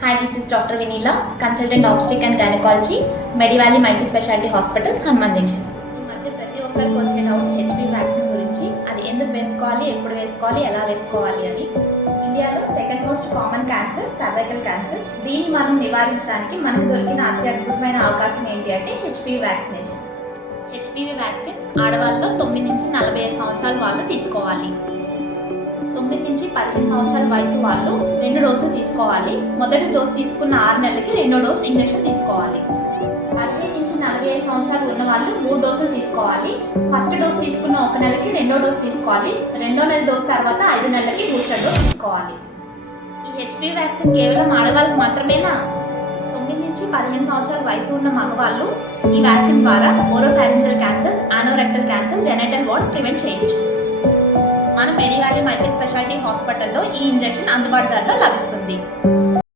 Hi, this is Dr. Vinila, consultant obstetric and gynecology, Medivalley Multi Specialty Hospital, Hanuman Junction. ఈ మధ్య ప్రతి ఒక్కరికి వచ్చే డౌట్ హెచ్పివి వ్యాక్సిన్ గురించి. అది ఎందుకు వేసుకోవాలి, ఎప్పుడు వేసుకోవాలి, ఎలా వేసుకోవాలి అని. ఇండియాలో second most common cancer cervical cancer. దీన్ని మనం నివారించడానికి మనకు దొరికిన అత్యద్భుతమైన అవకాశం ఏంటి అంటే హెచ్పివి వ్యాక్సినేషన్. హెచ్పివి వ్యాక్సిన్ ఆడవాళ్ళలో 9 నుంచి 45 సంవత్సరాల వాళ్ళు తీసుకోవాలి. 9 నుంచి 15 సంవత్సరాల వయసు వాళ్ళు 2 డోసులు తీసుకోవాలి. మొదటి డోసు తీసుకున్న 6 నెలలకి రెండో డోసు ఇంజెక్షన్ తీసుకోవాలి. 15 నుంచి 45 సంవత్సరాలు ఉన్న వాళ్ళు 3 డోసులు తీసుకోవాలి. ఫస్ట్ డోస్ తీసుకున్న 1 నెలకి రెండో డోసు తీసుకోవాలి. రెండో నెల డోసు తర్వాత 5 నెలలకి బూస్టర్ డోస్ తీసుకోవాలి. ఈ హెచ్పివి వ్యాక్సిన్ కేవలం ఆడవాళ్ళకి మాత్రమేనా? 9 నుంచి 15 సంవత్సరాల వయసు ఉన్న మగవాళ్ళు ఈ వ్యాక్సిన్ ద్వారా oropharyngeal cancers, anorectal cancer, genital warts prevent చేయొచ్చు. మన మెడివాలీ మల్టీ స్పెషాలిటీ హాస్పిటల్లో ఈ ఇంజెక్షన్ అందుబాటు ధరలో లభిస్తుంది.